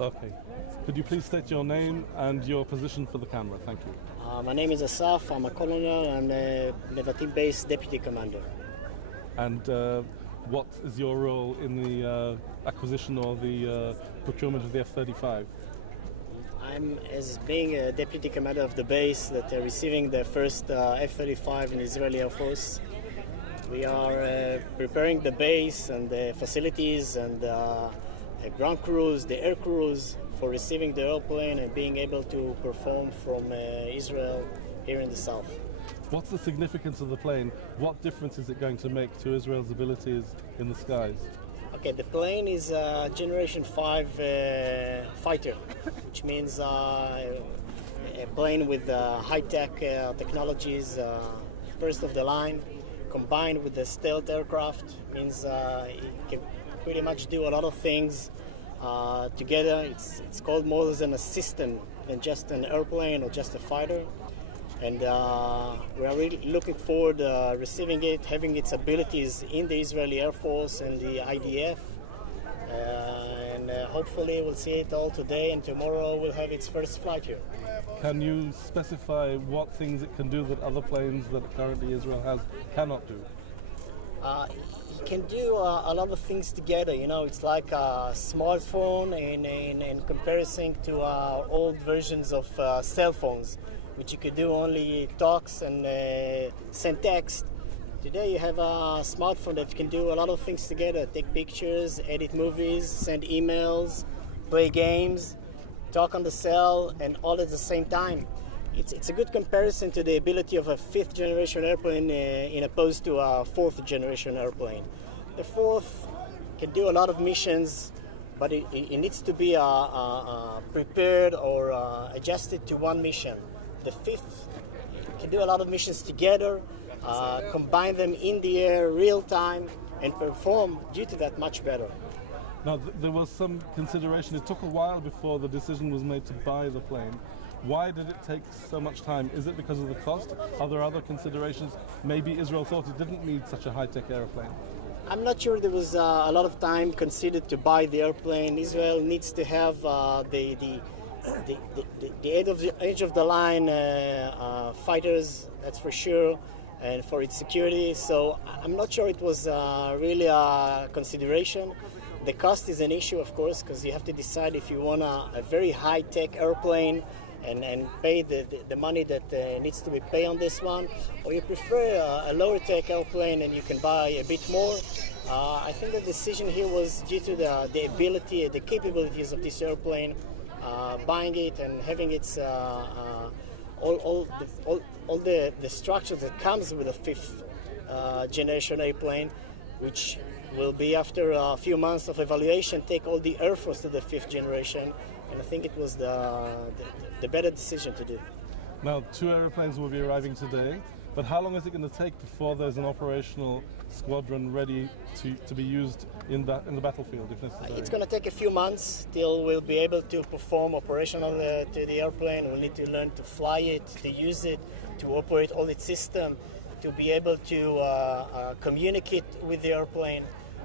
Okay. Could you please state your name and your position for the camera? Thank you. My name is Asaf. I'm a colonel and a Nevatim Base Deputy Commander. And what is your role in the acquisition or the procurement of the F-35? I'm as being a Deputy Commander of the base that are receiving the first F-35 in the Israeli Air Force. We are preparing the base and the facilities and the ground crews, the air crews for receiving the airplane and being able to perform from Israel here in the south. What's the significance of the plane? What difference is it going to make to Israel's abilities in the skies? Okay, the plane is a Generation 5 fighter, which means a plane with high-tech technologies, first of the line, combined with the stealth aircraft, means it can pretty much do a lot of things together. It's called more than a system than just an airplane or just a fighter. And we are really looking forward to receiving it, having its abilities in the Israeli Air Force and the IDF. And hopefully we'll see it all today, and tomorrow we'll have its first flight here. Can you specify what things it can do that other planes that currently Israel has cannot do? It can do a lot of things together. You know, it's like a smartphone in comparison to old versions of cell phones, which you could do only talks and send text. Today you have a smartphone that can do a lot of things together: take pictures, edit movies, send emails, play games, talk on the cell, and all at the same time. It's a good comparison to the ability of a 5th generation airplane in opposed to a 4th generation airplane. The 4th can do a lot of missions, but it needs to be prepared or adjusted to one mission. The 5th can do a lot of missions together, combine them in the air, real time, and perform due to that much better. Now, there was some consideration. It took a while before the decision was made to buy the plane. Why did it take so much time? Is it because of the cost? Are there other considerations? Maybe Israel thought it didn't need such a high-tech airplane. I'm not sure there was a lot of time considered to buy the airplane. Israel needs to have the edge of the line fighters, that's for sure, and for its security. So I'm not sure it was really a consideration. The cost is an issue, of course, because you have to decide if you want a very high-tech airplane and pay the money that needs to be paid on this one, or you prefer a lower-tech airplane and you can buy a bit more. I think the decision here was due to the ability, the capabilities of this airplane, buying it and having its all the structure that comes with a 5th generation airplane, which will be after a few months of evaluation, take all the Air Force to the 5th generation, and I think it was the better decision to do. Now, 2 airplanes will be arriving today, but how long is it going to take before there's an operational squadron ready to be used in the battlefield, if necessary? It's going to take a few months till we'll be able to perform operational to the airplane. We'll need to learn to fly it, to use it, to operate all its system, to be able to communicate with the airplane.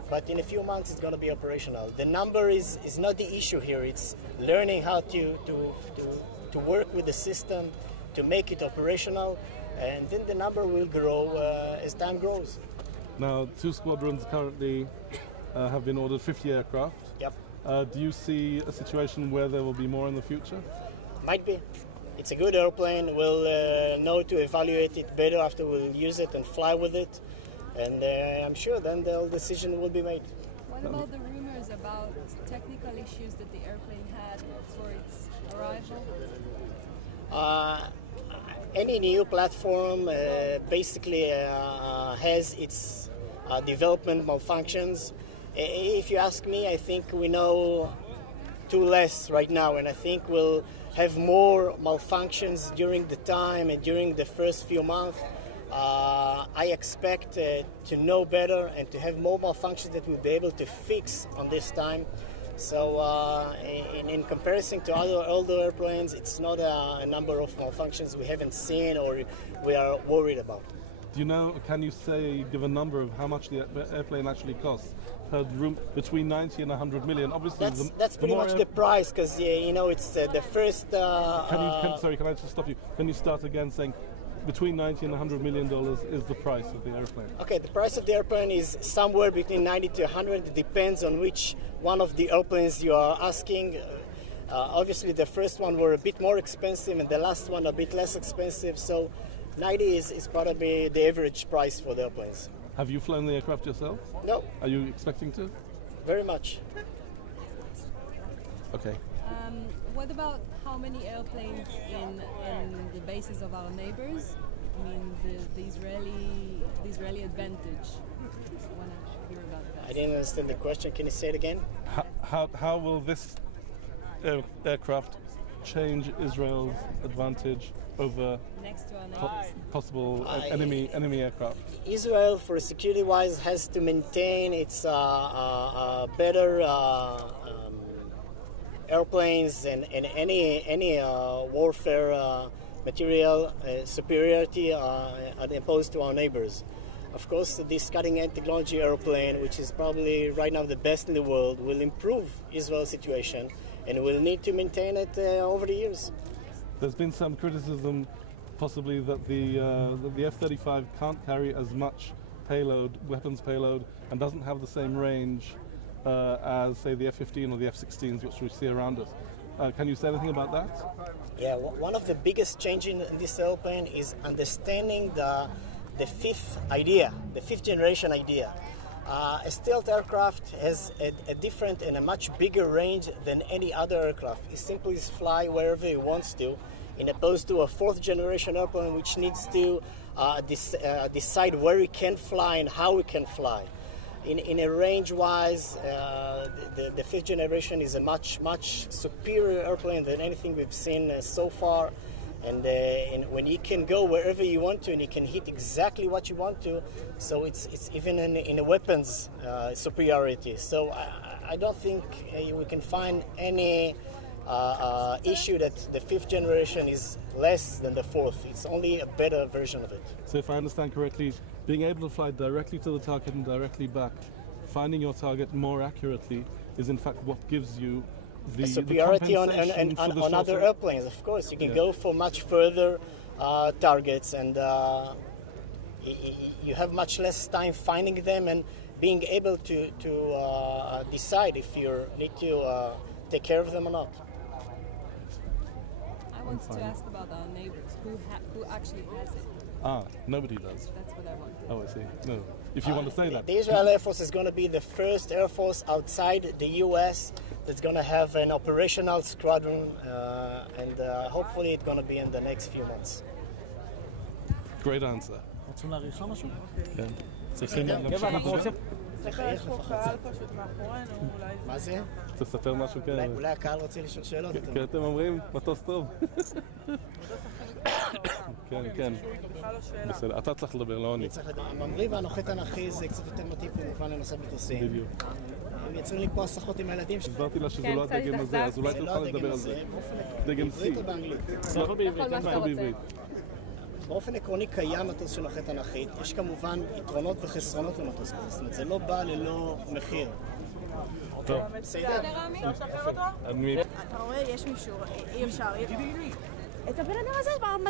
But in a few months, it's going to be operational. The number is not the issue here. It's learning how to work with the system, to make it operational, and then the number will grow as time grows. Now, 2 squadrons currently have been ordered, 50 aircraft. Yep. Do you see a situation where there will be more in the future? Might be. It's a good airplane. We'll know to evaluate it better after we'll use it and fly with it. And I'm sure then the decision will be made. What about the rumors about technical issues that the airplane had for its arrival? Any new platform basically has its development malfunctions. If you ask me, I think we know too less right now, and I think we'll have more malfunctions during the time and during the first few months. I expect to know better and to have more malfunctions that we'll be able to fix on this time. So in comparison to other older airplanes, it's not a number of malfunctions we haven't seen or we are worried about. Do you know, can you say, give a number of how much the airplane actually costs? Heard room between 90 and 100 million. Obviously, that's pretty much the price, because you know it's the first. Sorry, can I just stop you? Can you start again saying between 90 and 100 million dollars is the price of the airplane? Okay, the price of the airplane is somewhere between 90 to 100. It depends on which one of the airplanes you are asking. Obviously, the first one were a bit more expensive, and the last one a bit less expensive. So, 90 is probably the average price for the airplanes. Have you flown the aircraft yourself? No. Are you expecting to? Very much. Okay. What about how many airplanes in the bases of our neighbors? I mean, the Israeli advantage. I want to hear about that. I didn't understand the question. Can you say it again? How will this aircraft change Israel's advantage over Next to our neighbors. possible enemy aircraft? Israel, for security-wise, has to maintain its better airplanes and any warfare material superiority opposed to our neighbors. Of course, this cutting-edge technology airplane, which is probably right now the best in the world, will improve Israel's situation, and we'll need to maintain it over the years. There's been some criticism, possibly, that the F-35 can't carry as much payload, weapons payload, and doesn't have the same range as, say, the F-15 or the F-16s, which we see around us. Can you say anything about that? Yeah, one of the biggest changes in this airplane is understanding the fifth generation idea. A stealth aircraft has a different and a much bigger range than any other aircraft. It simply fly wherever it wants to, in opposed to a fourth generation airplane which needs to decide where it can fly and how it can fly. In a range-wise, the fifth generation is a much superior airplane than anything we've seen so far. And when you can go wherever you want to, and you can hit exactly what you want to, so it's even in a weapons superiority. So I don't think we can find any issue that the fifth generation is less than the fourth. It's only a better version of it. So if I understand correctly, being able to fly directly to the target and directly back, finding your target more accurately, is in fact what gives you the superiority on other airplanes. Of course, you can go for much further targets, and you have much less time finding them and being able to decide if you need to take care of them or not. I wanted to ask about our neighbors. Who actually has it? Nobody does. That's what I wanted. Oh, I see. No. If you want to say that. The Israel Air Force is going to be the first Air Force outside the U.S. that's going to have an operational squadron, and hopefully it's going to be in the next few months. Great answer. רוצים להעריך משהו? כן. צריכים להמשיך לדבר? לחייך לפחות. מה זה? תספר משהו כן. אולי הקהל רוצה לשאול שאלות. כי אתם אומרים, מטוס טוב. כן, כן. בסדר, אתה צריך לדבר, לא אני. הממריא והנוחת אנכי זה קצת יותר מתאים כמובן לנושא מטוסים. בדיוק. הם יצאו לי פה הסחות עם הילדים שלי. הסברתי לה שזה לא הדגם הזה, אז אולי תוכל לדבר על זה. דגם C. בעברית או באנגלית? בעברית. באופן עקרוני קיים מטוס של נוחת אנכית. יש כמובן יתרונות וחסרונות למטוס כזה. זאת אומרת, זה לא בא ללא מחיר. טוב. בסדר? אני... אתה רואה, יש מישהו, אי אפשר. את הבן אדם הזה